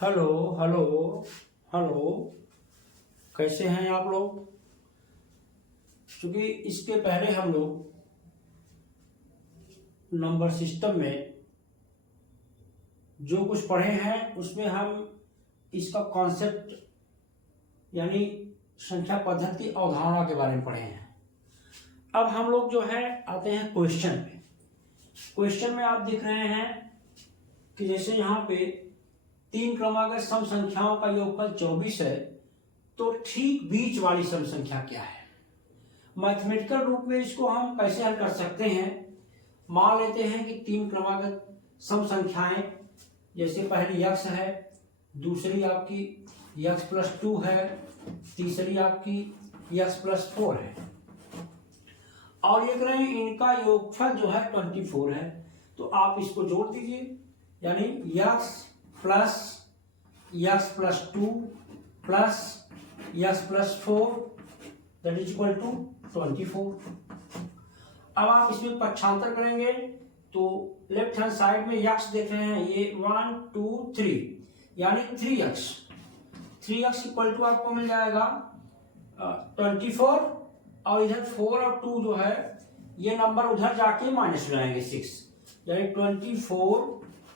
Hello hello hello. कैसे हैं आप लोग? क्योंकि इसके पहले हम लोग नंबर सिस्टम में जो कुछ पढ़े हैं उसमें हम इसका कॉन्सेप्ट यानी संख्या पद्धति अवधारणा के बारे में पढ़े हैं। अब हम लोग जो है आते हैं क्वेश्चन पे। क्वेश्चन में आप देख रहे हैं कि जैसे यहाँ पे 3 क्रमागत सम संख्याओं का योगफल 24 है, तो ठीक बीच वाली सम संख्या क्या है? मैथमेटिकल रूप में इसको हम कैसे हल कर सकते हैं? मान लेते हैं कि 3 क्रमागत सम संख्याएं, जैसे पहली x है, दूसरी आपकी x प्लस 2 है, तीसरी आपकी x प्लस 4 है, और ये कह रहे हैं इनका योगफल जो है 24 है। तो आप इसको जोड़ दीजिए, यानी x plus 2 plus x plus 4 that is equal to 24। अब आप इसमें पक्षांतर करेंगे तो लेफ्ट हैंड साइड में x देख रहे हैं, ये 1 2 3 यानी 3x इक्वल टू आपको मिल जाएगा 24, और इधर 4 और 2 जो है ये नंबर उधर जाके माइनस हो जाएंगे 6, यानी 24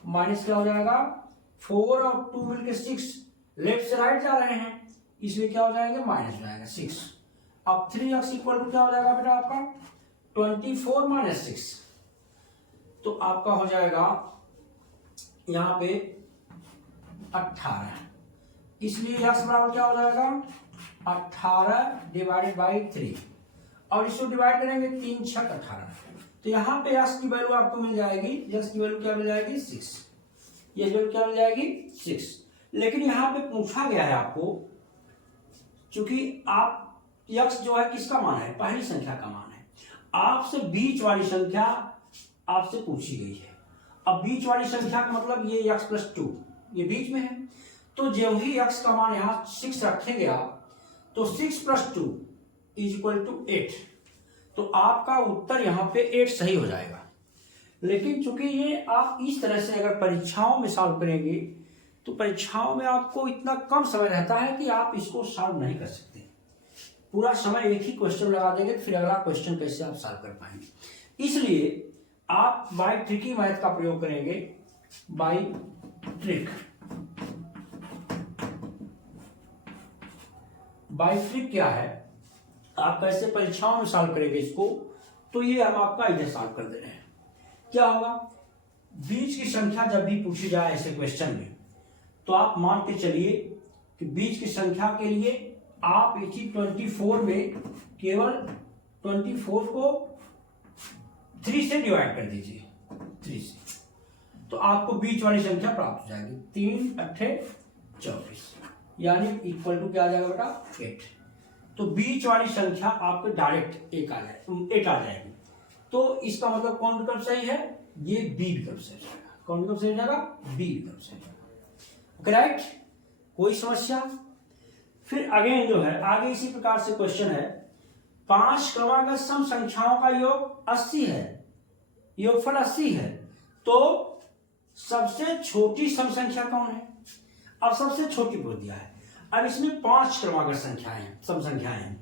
माइनस क्या हो जाएगा 4 और 2 मिलके 6, लेफ्ट से राइट जा रहे हैं इसलिए क्या हो जाएंगे माइनस हो जाएगा 6। अब 3x इक्वल टू क्या हो जाएगा बेटा आपका 24 माइनस 6, तो आपका हो जाएगा यहाँ पे 18, इसलिए x बराबर क्या हो जाएगा 18 डिवाइडेड बाई 3, और इसको डिवाइड करेंगे 3 6 18, तो यहाँ पे x की वैल्यू आपको मिल जाएगी, x की वैल्यू क्या मिल जाएगी 6, ये वैल्यू क्या मिल जाएगी 6। लेकिन यहाँ पे पूछा गया है आपको, क्योंकि आप x जो है किसका मान है, पहली संख्या का मान है, आपसे बीच वाली संख्या आपसे पूछी गई है। अब बीच वाली संख्या का मतलब ये x प्लस 2 ये बीच में है, तो जब ही x का मान यहाँ 6 रखेंगे आप, तो 6 प्लस 2 इज इक्वल टू 8, तो आपका उत्तर यहाँ पे 8 सही हो जाएगा। लेकिन चूंकि ये आप इस तरह से अगर परीक्षाओं में सॉल्व करेंगे तो परीक्षाओं में आपको इतना कम समय रहता है कि आप इसको सॉल्व नहीं कर सकते। पूरा समय एक ही क्वेश्चन लगा देंगे, फिर अगला क्वेश्चन कैसे आप सॉल्व कर पाएंगे। इसलिए आप बाय ट्रिकी मैथ का प्रयोग करेंगे। बाय ट्रिक क्या है, आप कैसे परीक्षाओं में सॉल्व करेंगे इसको, तो ये हम आपका इधर सॉल्व कर दे रहे हैं। क्या होगा, बीच की संख्या जब भी पूछी जाए ऐसे क्वेश्चन में, तो आप मान के चलिए कि बीच की संख्या के लिए आप इसी 24 में केवल 24 को 3 से डिवाइड कर दीजिए, 3 से, तो आपको बीच वाली संख्या प्राप्त हो जाएगी 3 8 24, यानी इक्वल टू क्या आ जाएगा बेटा 8। तो बीच वाली संख्या आपको डायरेक्ट 8 आ जाएगी। तो इसका मतलब कौन विकल्प सही है, ये बी विकल्प सही जाएगा। कौन विकल्प सही जाएगा, बी विकल्प सही जाएगा। राइट, कोई समस्या? फिर अगेन जो है आगे इसी प्रकार से क्वेश्चन है, 5 क्रमागत सम संख्याओं का योग 80 है, योगफल 80 है, तो सबसे छोटी सम संख्या कौन है? अब सबसे छोटी बोल दिया है। अब इसमें 5 क्रमागत संख्याएं सम संख्याएं हैं,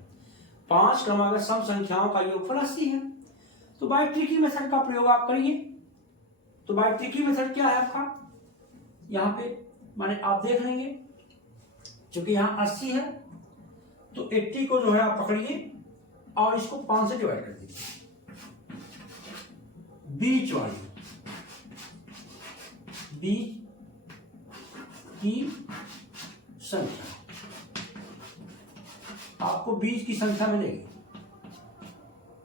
5 क्रमागत सम संख्याओं का योगफल 80 है, तो बाय ट्रिकी मेथड का प्रयोग आप करिए। तो बाय ट्रिकी मेथड क्या है आपका, यहाँ पे माने आप देख लेंगे, क्योंकि यहाँ 80 है तो 80 को जो है आप पकड़िए और इसको 5 से डिवाइड कर दीजिए, बीच वाली बीच की संख्या आपको बीच की संख्या मिलेगी,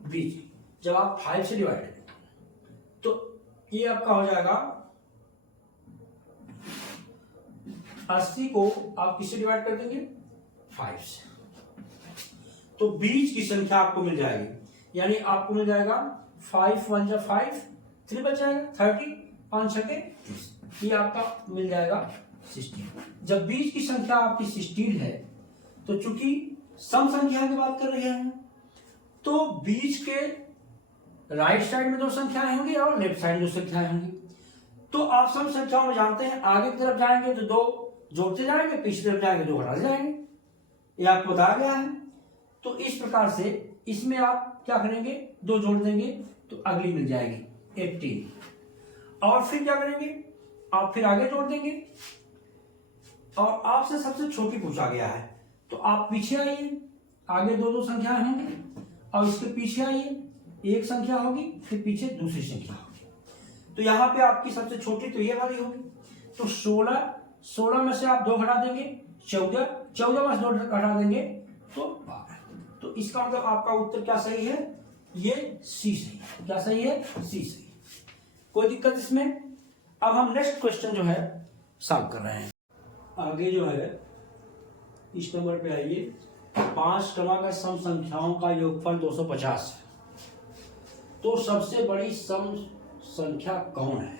बीच जब आप 5 से डिवाइड करेंगे तो ये आपका हो जाएगा 80 को आप किससे डिवाइड कर देंगे 5 से, तो बीच की संख्या आपको मिल जाएगी, यानी आपको मिल जाएगा 5 1 जा 5, 3 बच जाएगा 30, 5 6 के 30, ये आपका मिल जाएगा 16। जब बीच की संख्या आपकी 16 है, तो चूंकि सम संख्या की बात कर रहे हैं, तो बीच के राइट साइड में 2 संख्याएं होंगी और लेफ्ट साइड में 2 संख्याएं होंगी। तो आप सम संख्याओं में जानते हैं आगे की तरफ जाएंगे तो 2 जोड़ते जाएंगे, पीछे तरफ जाएंगे तो घटाते जाएंगे, ये आपको बताया गया है। तो इस प्रकार से इसमें आप क्या करेंगे, 2 जोड़ देंगे तो अगली मिल जाएगी 18, और फिर क्या करेंगे आप फिर आगे जोड़ देंगे, और आपसे सबसे छोटी पूछा गया है तो आप पीछे आइए, आगे 2 संख्याएं होंगी और इसके पीछे आइए, एक संख्या होगी फिर पीछे दूसरी संख्या होगी। तो यहाँ पे आपकी सबसे छोटी तो ये वाली होगी। तो 16 में से आप 2 घटा देंगे 14 में से 2 घटा देंगे तो 12। तो इसका मतलब आपका उत्तर क्या सही है, ये सी सही है। क्या सही है, सी सही है। कोई दिक्कत इसमें। अब हम नेक्स्ट क्वेश्चन जो है सॉल्व कर रहे हैं। आगे जो है इस नंबर पे आइए, 5 क्रमागत सम संख्याओं का योगफल 250 है, तो सबसे बड़ी सम संख्या कौन है।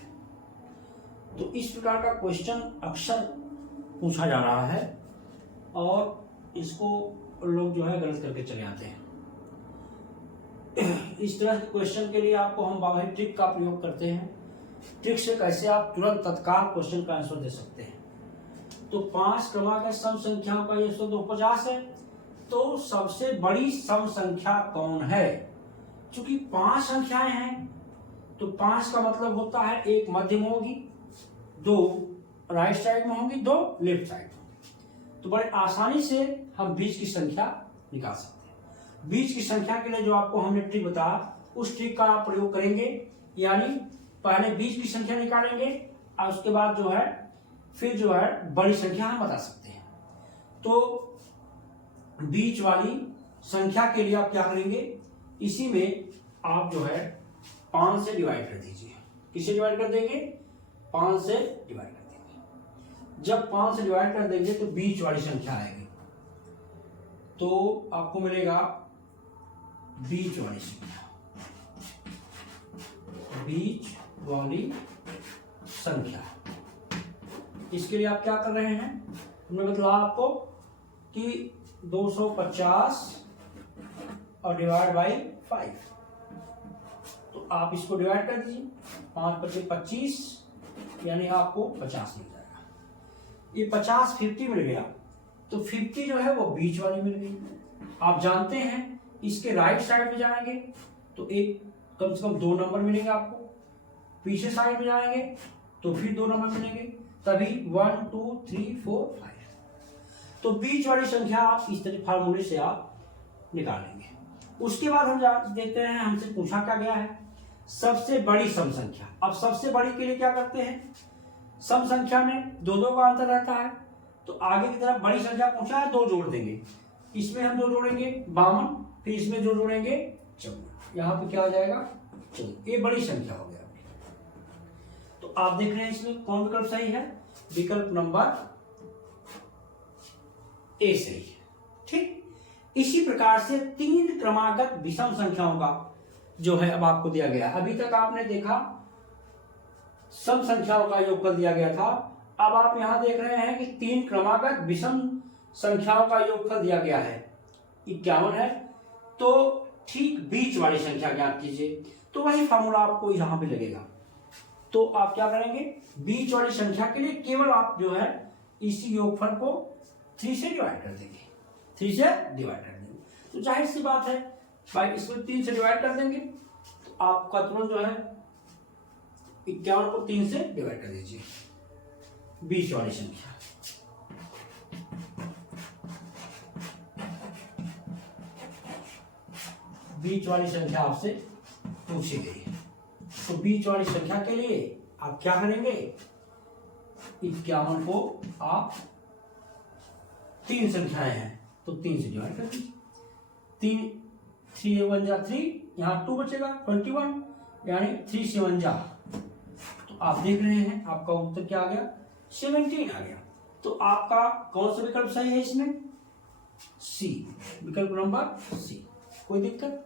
तो इस प्रकार का क्वेश्चन अक्सर पूछा जा रहा है और इसको लोग जो है गलत करके चले आते हैं। इस तरह के क्वेश्चन के लिए आपको हम बाबा ट्रिक का प्रयोग करते हैं। ट्रिक से कैसे आप तुरंत तत्काल क्वेश्चन का आंसर दे सकते हैं। तो 5 क्रमागत सम संख्याओं का ये 250 है, तो सबसे बड़ी सम संख्या कौन है। चूंकि 5 संख्याएं हैं तो 5 का मतलब होता है 1 मध्य में होगी, 2 राइट साइड में होंगी, 2 लेफ्ट साइड में होंगी। तो बड़े आसानी से हम बीच की संख्या निकाल सकते हैं। बीच की संख्या के लिए जो आपको हमने ट्रिक बताया उस ट्रिक का आप प्रयोग करेंगे, यानी पहले बीच की संख्या निकालेंगे और उसके बाद जो है फिर जो है बड़ी संख्या हम बता सकते हैं। तो बीच वाली संख्या के लिए आप क्या करेंगे, इसी में आप जो है 5 से डिवाइड कर दीजिए। किससे डिवाइड कर देंगे, 5 से डिवाइड कर देंगे। जब 5 से डिवाइड कर देंगे तो बीच वाली संख्या आएगी, तो आपको मिलेगा बीच वाली संख्या। बीच वाली संख्या इसके लिए आप क्या कर रहे हैं, हमने बताया आपको कि 250 और डिवाइड बाई 5। तो आप इसको डिवाइड कर दीजिए, 5 × 25 यानी आपको 50 मिल जाएगा। ये 50 50 मिल गया, तो 50 जो है वो बीच वाली मिल गई। आप जानते हैं इसके राइट साइड में जाएंगे तो एक कम से कम 2 नंबर मिलेंगे आपको, पीछे साइड में जाएंगे तो फिर 2 नंबर मिलेंगे, तभी 1 2 3 4 5। तो बीच वाली संख्या आप इस तरह फार्मूले से आप निकालेंगे। उसके बाद हम देखते हैं हमसे पूछा क्या गया है, सबसे बड़ी सम संख्या। अब सबसे बड़ी के लिए क्या करते हैं, सम संख्या में 2 का अंतर रहता है, तो आगे की तरफ बड़ी संख्या पूछा है 2 जोड़ देंगे। इसमें हम 2 जोड़ेंगे 52, फिर इसमें 2 जोड़ेंगे 54। यहाँ पे क्या आ जाएगा 14। ये बड़ी संख्या हो गया। तो आप देख रहे हैं इसमें कौन विकल्प सही है, विकल्प नंबर ए सही है। ठीक इसी प्रकार से 3 क्रमागत विषम संख्याओं का जो है अब आपको दिया गया। अभी तक आपने देखा सम संख्याओं का योगफल दिया गया था, अब आप यहां देख रहे हैं कि 3 क्रमागत विषम संख्याओं का योगफल दिया गया है 51 है। तो ठीक बीच वाली संख्या ज्ञात कीजिए, तो वही फॉर्मूला आपको यहां पे लगेगा। तो आप क्या करेंगे, बीच वाली संख्या के लिए केवल आप जो है इसी योगफल को 3 से डिवाइड कर देंगे, 3 से डिवाइड कर देंगे। तो जाहिर सी बात है भाई, इसमें 3 से डिवाइड कर देंगे तो आपका तुरंत जो है 51 को 3 से डिवाइड कर दीजिए, बीच वाली संख्या। बीच वाली संख्या आपसे पूछी गई है, तो बीच वाली संख्या के लिए आप क्या करेंगे, 51 को आप 3 संख्याएं हैं तो 3 से डिवाइड कर दीजिए। 3 1 जा 3, यहाँ 2 बचेगा 21, यानी 3 7 जा। तो आप देख रहे हैं आपका उत्तर क्या आ गया, 17 आ गया। तो आपका कौन सा विकल्प सही है इसमें, सी, विकल्प नंबर सी। कोई दिक्कत।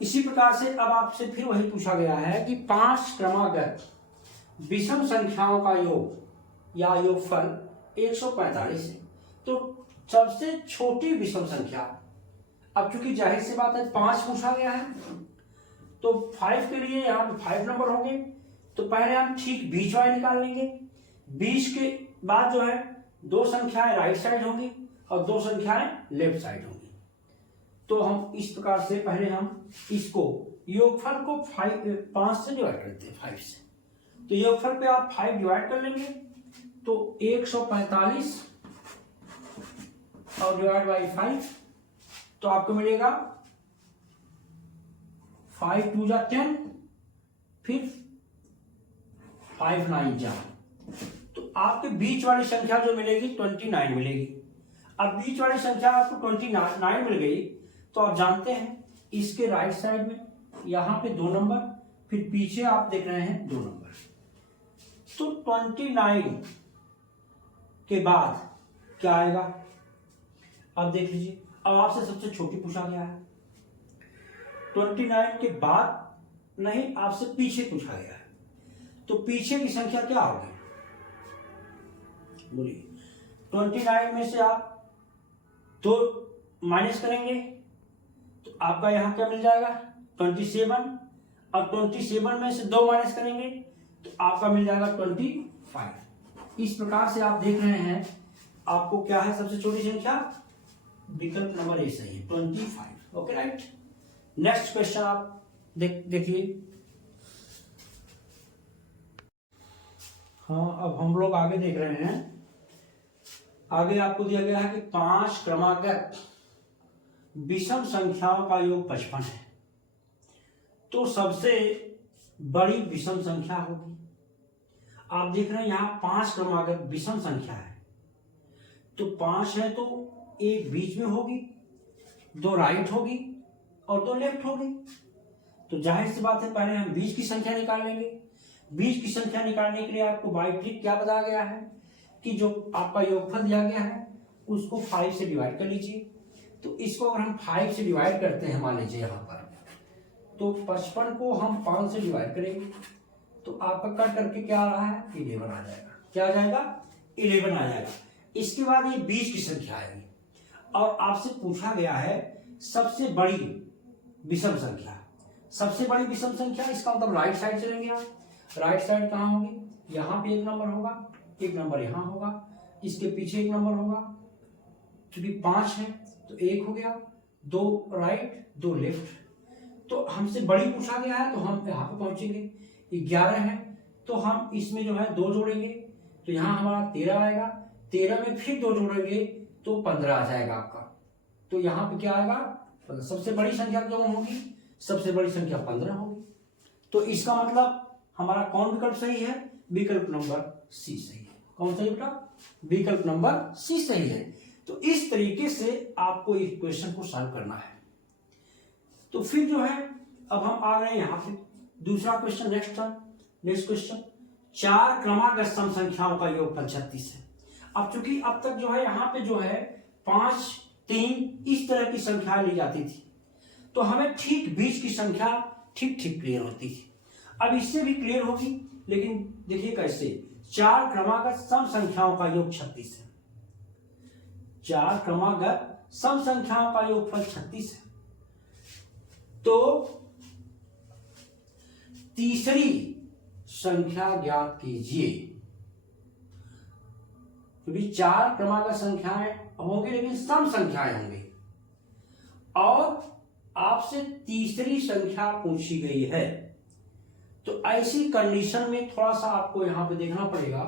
इसी प्रकार से अब आपसे फिर वही पूछा गया है कि 5 क्रमागत विषम संख्याओं का योग या योगफल 145 है, तो सबसे छोटी विषम संख्या। अब चूंकि जाहिर सी बात है 5 पूछा गया है, तो 5 के लिए यहाँ पे 5 नंबर होंगे, तो पहले हम ठीक बीच वाले निकाल लेंगे। बीच बाद जो है दो संख्याएं राइट साइड होंगी और दो संख्याएं लेफ्ट साइड होंगी। तो हम इस प्रकार से पहले हम इसको योगफल को 5 से डिवाइड करते हैं, 5 से। तो योगफल पे आप 5 डिवाइड कर लेंगे तो 145 और डिवाइड बाई 5 तो आपको मिलेगा 5 2 जा 10, फिर 5 9 जा, तो आपके बीच वाली संख्या जो मिलेगी 29 मिलेगी। अब बीच वाली संख्या आपको 29 मिल गई तो आप जानते हैं इसके राइट साइड में यहां पे 2 नंबर, फिर पीछे आप देख रहे हैं 2 नंबर। तो 29 के बाद क्या आएगा, अब देख लीजिए। अब आपसे सबसे छोटी पूछा गया है, 29 के बाद नहीं, आपसे पीछे पूछा गया है। तो पीछे की संख्या क्या होगी, बोलिए। 29 में से आप 2 माइनस करेंगे तो आपका यहां क्या मिल जाएगा 27, और 27 में से 2 माइनस करेंगे तो आपका मिल जाएगा 25। इस प्रकार से आप देख रहे हैं आपको क्या है सबसे छोटी संख्या, विकल्प नंबर ए सही है, 25। Okay right. नेक्स्ट क्वेश्चन आप देखिए। हाँ, अब हम लोग आगे देख रहे हैं। आगे आपको दिया गया है कि 5 क्रमागत विषम संख्याओं का योग 55 है, तो सबसे बड़ी विषम संख्या होगी। आप देख रहे हैं यहां 5 क्रमागत विषम संख्या है, तो 5 है तो एक बीच में होगी, 2 राइट होगी और 2 लेफ्ट होगी। तो जाहिर सी बात है पहले हम बीच की संख्या निकाल लेंगे। बीच की संख्या निकालने के लिए आपको बाय ट्रिक क्या बताया गया है कि जो आपका योगफल दिया गया है उसको 5 से डिवाइड कर लीजिए। तो इसको अगर हम 5 से डिवाइड करते हैं, मान लीजिए यहाँ पर, तो 55 को हम 5 से डिवाइड करेंगे तो आपका कट करके क्या आ रहा है 11 आ जाएगा। क्या आ जाएगा 11 आ जाएगा। इसके बाद ये बीच की संख्या आएगी और आपसे पूछा गया है सबसे बड़ी विषम संख्या। सबसे बड़ी विषम संख्या इसका मतलब राइट साइड चलेंगे आप। राइट साइड कहाँ होगी, यहाँ पे 1 नंबर होगा, 1 नंबर यहाँ होगा, इसके पीछे 1 नंबर होगा। क्योंकि 5 है तो 1 हो गया, 2 राइट 2 लेफ्ट। तो हमसे बड़ी पूछा गया है तो हम यहाँ पे पहुंचेंगे। 11 है तो हम इसमें जो है 2 जोड़ेंगे तो यहाँ हमारा 13 आएगा। 13 में फिर 2 जोड़ेंगे तो 15 आ जाएगा आपका। तो यहाँ पे क्या आएगा, सबसे बड़ी संख्या कौन होगी, सबसे बड़ी संख्या 15 होगी। तो इसका मतलब हमारा कौन विकल्प सही है, विकल्प नंबर सी सही है। कौन सही बेटा, विकल्प नंबर सी सही है। तो इस तरीके से आपको इस क्वेश्चन को सॉल्व करना है। तो फिर जो है अब हम आ गए हैं यहाँ पे दूसरा क्वेश्चन। नेक्स्ट क्वेश्चन, 4 क्रमागत सम संख्याओं का योगफल 36 है। अब चूंकि अब तक जो है यहाँ पे जो है 5 3 इस तरह की संख्या ली जाती थी, तो हमें ठीक बीच की संख्या ठीक क्लियर होती थी। अब इससे भी क्लियर होगी, लेकिन देखिए कैसे। 4 क्रमागत सम संख्याओं का योग 36 है। 4 क्रमागत सम संख्याओं का योगफल 36 है। तो तीसरी संख्या ज्ञात कीजिए। क्योंकि 4 क्रमागत संख्याएं होंगी लेकिन सम संख्याएं होंगी और आपसे तीसरी संख्या पूछी गई है। तो ऐसी कंडीशन में थोड़ा सा आपको यहां पे देखना पड़ेगा।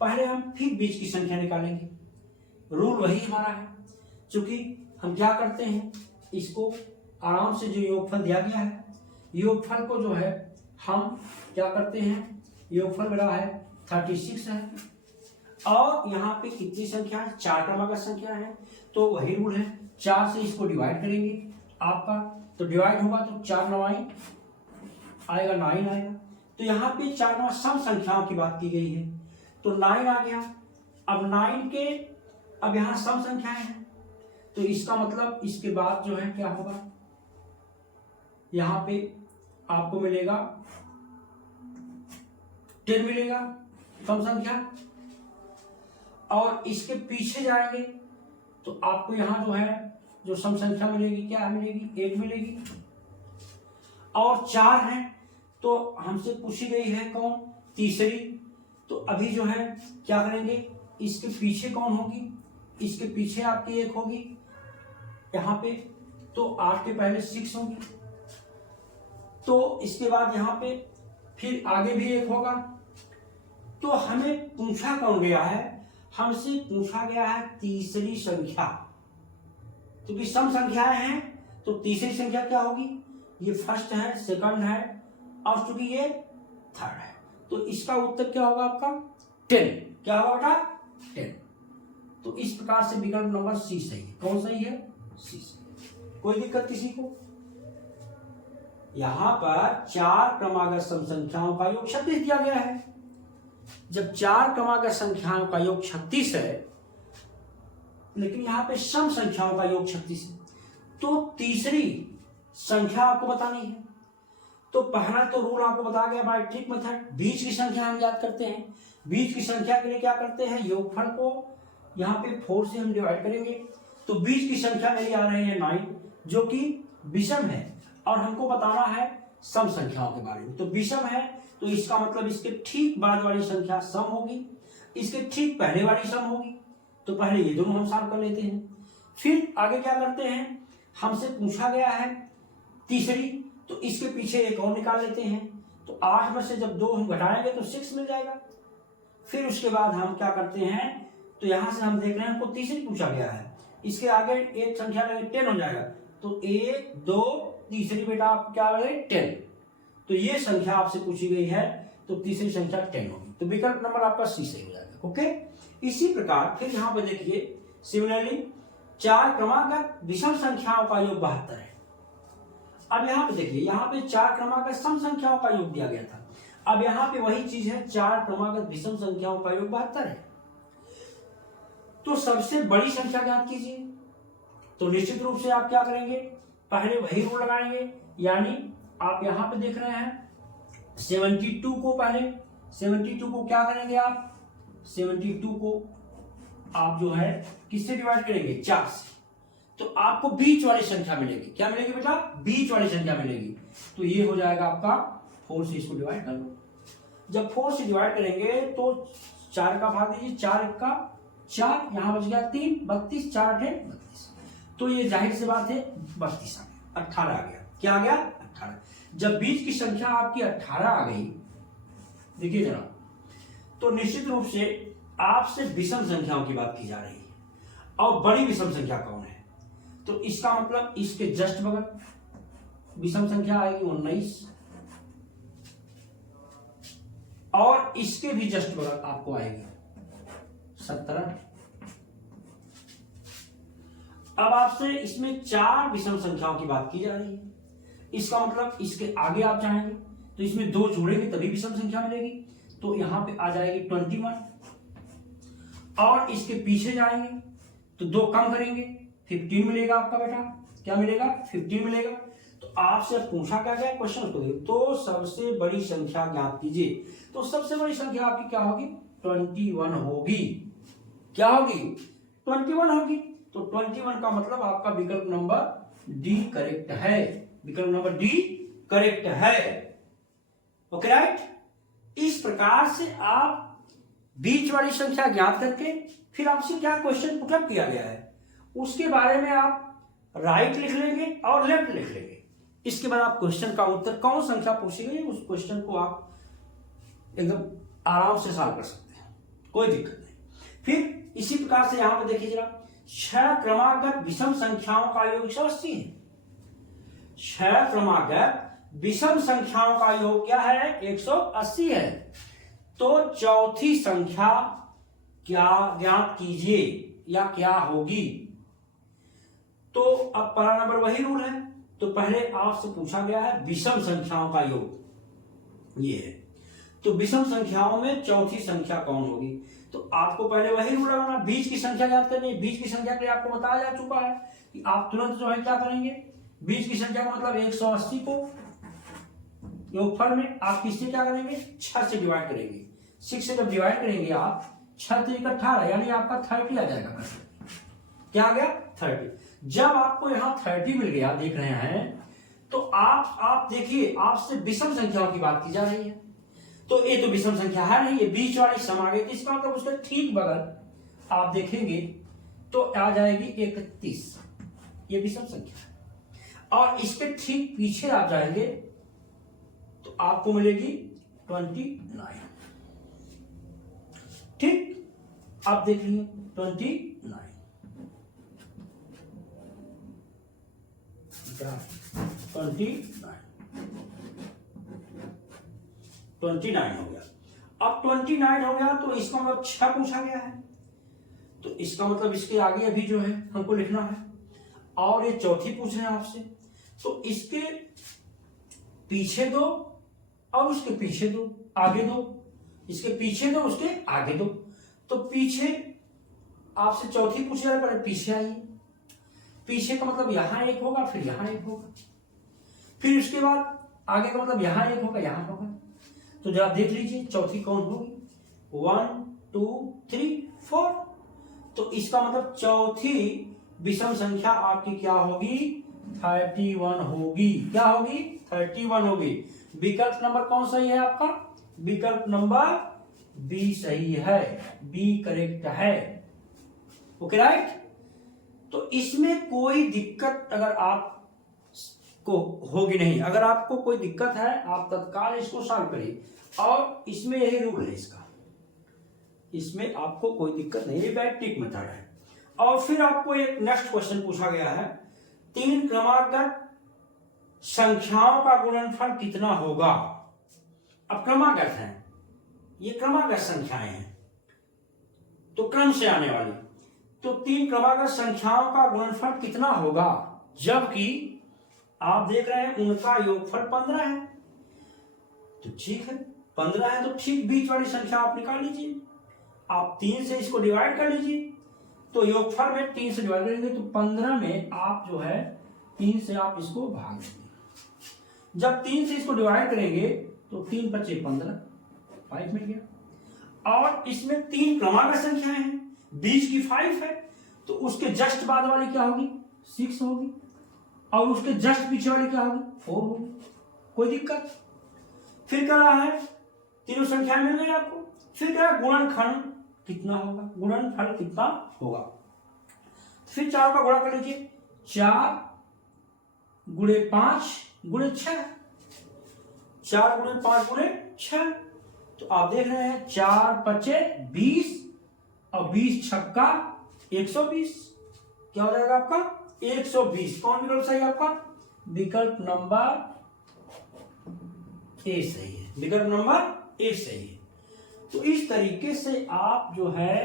पहले हम फिर बीच की संख्या निकालेंगे। रूल वही हमारा है, क्योंकि हम क्या करते हैं, इसको आराम से जो योगफल दिया गया है, योगफल को जो है हम क्या करते हैं, योगफल मेरा है 36 है और यहाँ पे कितनी संख्या है, 4 क्रमागत संख्या है। तो वही रूल है, 4 से इसको डिवाइड करेंगे आपका, तो डिवाइड होगा तो 4 9 आएगा, 9 आएगा। तो यहाँ पे 4 9 सम संख्याओं की बात की गई है, तो 9 आ गया। अब 9 के अब यहाँ सम संख्याएं हैं, तो इसका मतलब इसके बाद जो है क्या होगा, यहाँ पे आपको मिलेगा 10 मिलेगा सम संख्या, और इसके पीछे जाएंगे तो आपको यहाँ जो है जो सम संख्या मिलेगी, क्या मिलेगी, 1 मिलेगी। और 4 है तो हमसे पूछी गई है कौन, तीसरी। तो अभी जो है क्या करेंगे, इसके पीछे कौन होगी, इसके पीछे आपकी 1 होगी यहाँ पे, तो 8 के पहले 6 होगी, तो इसके बाद यहाँ पे फिर आगे भी 1 होगा। तो हमें पूछा कौन गया है, हमसे पूछा गया है तीसरी संख्या, क्योंकि सम संख्याएं हैं तो तीसरी संख्या क्या होगी, ये फर्स्ट है, सेकंड है और चूंकि ये थर्ड है, तो इसका उत्तर क्या होगा आपका 10। क्या होगा बेटा 10। तो इस प्रकार से विकल्प नंबर सी सही है। कौन सही है, सी सही। कोई दिक्कत किसी को? यहां पर 4 क्रमागत सम संख्याओं का योग 36 दिया गया है। जब 4 क्रमागत संख्याओं का योग 36 है, लेकिन यहां पे सम संख्याओं का योग 36 है, तो तीसरी संख्या आपको बतानी है। तो पहला तो रूल आपको बता गया बाय ट्रिक मेथड, बीच की संख्या हम याद करते हैं। बीच की संख्या के लिए क्या करते हैं, योगफल को यहाँ पे 4 से हम डिवाइड करेंगे, तो बीच की संख्या मेरी आ रही है 9, जो कि विषम है, और हमको बताना है सम संख्याओं के बारे में। तो विषम है तो इसका मतलब इसके ठीक बाद वाली संख्या सम होगी, इसके ठीक पहले वाली सम होगी। तो पहले ये दोनों हम सॉल्व कर लेते हैं, फिर आगे क्या करते हैं, हमसे पूछा गया है तीसरी, तो इसके पीछे 1 और निकाल लेते हैं। तो 8 में से जब 2 हम घटाएंगे तो 6 मिल जाएगा। फिर उसके बाद हम क्या करते हैं, तो यहां से हम देख रहे हैं हमको तीसरी पूछा गया है, इसके आगे एक संख्या लगे 10 हो जाएगा। तो 1 2 तीसरी बेटा आप क्या लगे 10, तो ये संख्या आपसे पूछी गई है, तो तीसरी संख्या 10 होगी। तो विकल्प नंबर आपका सी सही हो जाएगा। ओके, इसी प्रकार फिर यहाँ पे देखिए सिमिलरली 4 क्रमागत विषम संख्याओं का योग 72 है। अब यहाँ पे देखिए, यहाँ पे 4 क्रमागत सम संख्याओं का योग दिया गया था। अब यहाँ पे वही चीज है, 4 क्रमागत विषम संख्याओं का योग 72 है। तो सबसे बड़ी संख्या ज्ञात कीजिए। तो निश्चित रूप से आप क्या करेंगे, पहले वही रूल लगाएंगे, यानी आप यहाँ पे देख रहे हैं 72 को, पहले 72 को क्या करेंगे आप, 72 को आप जो है किससे डिवाइड करेंगे, 4 से। तो आपको बीच वाली संख्या मिलेगी। क्या मिलेगी बेटा, बीच वाली संख्या मिलेगी। तो ये हो जाएगा आपका 4 से इसको डिवाइड कर लो। जब 4 से डिवाइड करेंगे तो 4 का भाग दीजिए, 4 का 4, यहां बच गया 3, 32, 4 8 32। तो ये जाहिर सी बात है 32 आ गया, 18 आ गया। क्या आ गया, 18। जब बीच की संख्या आपकी 18 आ गई, देखिए जरा, तो निश्चित रूप से आपसे विषम संख्याओं की बात की जा रही है, और बड़ी विषम संख्या कौन है, तो इसका मतलब इसके जस्ट बगल विषम संख्या आएगी 19, और इसके भी जस्ट बगल आपको आएगी 17। अब आपसे इसमें 4 विषम संख्याओं की बात की जा रही है, इसका मतलब इसके आगे आप जाएंगे तो इसमें 2 जोड़ेंगे तभी विषम संख्या मिलेगी। तो यहां पे आ जाएगी 21, और इसके पीछे जाएंगे तो 2 कम करेंगे 15 मिलेगा आपका बेटा। क्या मिलेगा, 15 मिलेगा। तो आपसे पूछा क्या गया क्वेश्चन को देखो, तो सबसे बड़ी संख्या ज्ञात कीजिए। तो सबसे बड़ी संख्या आपकी क्या होगी, 21 होगी। क्या होगी, 21 होगी। तो 21 का मतलब आपका विकल्प नंबर डी करेक्ट है। विकल्प नंबर डी करेक्ट है। Okay right. इस प्रकार से आप बीच वाली संख्या ज्ञात करके फिर आपसे क्या क्वेश्चन पुटअप किया गया है उसके बारे में आप राइट लिख लेंगे और लेफ्ट लिख लेंगे। इसके बाद आप क्वेश्चन का उत्तर कौन संख्या पूछी गई उस क्वेश्चन को आप एकदम आराम से सॉल्व कर सकते हैं, कोई दिक्कत नहीं। फिर इसी प्रकार से यहां पर देखिए जरा, 6 क्रमागत विषम संख्याओं का योग 180 है। 6 क्रमागत विषम संख्याओं का योग क्या है, 180 है। तो चौथी संख्या क्या ज्ञात कीजिए या क्या होगी। तो अब पहला नंबर वही रूल है, तो पहले आपसे पूछा गया है विषम संख्याओं का योग ये है, तो विषम संख्याओं में चौथी संख्या कौन होगी। तो आपको पहले वही रूल लगाना, बीच की संख्या ज्ञात करनी है। बीच की संख्या के लिए आपको बताया जा चुका है कि आप तुरंत जो है क्या करेंगे, बीच की संख्या का मतलब 180 को योगफल में आप किससे क्या करेंगे, 6 से डिवाइड करेंगे। 6 से जब डिवाइड करेंगे आप 6 3 18, यानी आपका 30 आ जाएगा। क्या आ गया, 30। जब आपको यहाँ 30 मिल गया, देख रहे हैं, तो आप देखिए आपसे विषम संख्याओं की बात की जा रही है। तो ये तो विषम संख्या है नहीं, ये बीच वाली सम आ गई। इसका मतलब उसका ठीक बगल आप देखेंगे तो आ जाएगी 31, ये विषम संख्या है। और इसके ठीक पीछे आप जाएंगे तो आपको मिलेगी 29। ठीक, आप देख लीजिए 29 हो गया। अब 29 हो गया तो इसका मतलब 6 पूछा गया है, तो इसका मतलब इसके आगे अभी जो है हमको लिखना है, और ये चौथी पूछ रहे हैं आपसे, तो इसके पीछे दो और उसके पीछे दो, आगे दो, इसके पीछे दो उसके आगे दो। तो पीछे आपसे चौथी पूछ रहा है, पहले पीछे आइए। पीछे का मतलब यहां एक होगा, फिर यहां एक होगा, फिर उसके बाद आगे का मतलब यहां एक होगा, यहां होगा। तो जरा देख लीजिए चौथी कौन होगी, 1 2 3 4। तो इसका मतलब चौथी विषम संख्या आपकी क्या होगी, 31 होगी। क्या होगी, 31 होगी। विकल्प नंबर कौन सही है आपका, विकल्प नंबर बी सही है, बी करेक्ट है। Okay right. तो इसमें कोई दिक्कत अगर आप को होगी नहीं, अगर आपको कोई दिक्कत है आप तत्काल इसको सॉल्व करिए, और इसमें यही रूल है इसका, इसमें आपको कोई दिक्कत नहीं, ये बैटिक मेथड है। और फिर आपको एक नेक्स्ट क्वेश्चन पूछा गया है, 3 क्रमागत संख्याओं का गुणनफल कितना होगा। अब क्रमागत है, ये क्रमागत संख्याएं हैं तो क्रम से आने वाली, तो 3 क्रमागत संख्याओं का गुणनफल कितना होगा, जबकि आप देख रहे हैं उनका योगफल 15 है। तो ठीक है, 15 है तो ठीक बीच वाली संख्या आप निकाल लीजिए, आप 3 से इसको डिवाइड कर लीजिए, तो योगफल में 3 से डिवाइड करेंगे तो 15 में आप जो है 3 से आप इसको भाग देंगे। जब 3 से इसको डिवाइड करेंगे तो 3 बचे 15, 5 मिल गया। और इसमें 3 क्रमागत संख्याएं हैं, बीच की 5 है, तो उसके जस्ट बाद वाली क्या होगी, 6 होगी, और उसके जस्ट पीछे वाली क्या होगी, 4 होगी। कोई दिक्कत। फिर क्या रहा है, तीनों संख्याएं मिल गई आपको। फिर क्या, गुणनखंड कितना होगा, गुणनफल कितना होगा। फिर 4 का गुणा कर लीजिए, 4 गुणे 5 गुणे 6, 4 गुणे 5 गुणे 6। तो आप देख रहे हैं 4 पचे 20 और 20 छक्का 120, क्या हो जाएगा आपका 120। कौन विकल्प सही है आपका, विकल्प नंबर ए सही है, विकल्प नंबर ए सही है। तो इस तरीके से आप जो है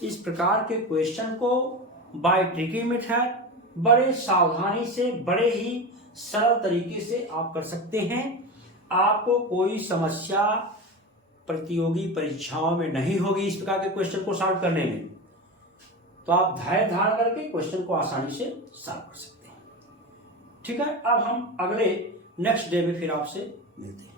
इस प्रकार के क्वेश्चन को बाय ट्रिकी मेथड बड़े सावधानी से, बड़े ही सरल तरीके से आप कर सकते हैं। आपको कोई समस्या प्रतियोगी परीक्षाओं में नहीं होगी इस प्रकार के क्वेश्चन को सॉल्व करने में। तो आप धैर्य धारण करके क्वेश्चन को आसानी से सॉल्व कर सकते हैं। ठीक है, अब हम अगले नेक्स्ट डे में फिर आपसे मिलते हैं।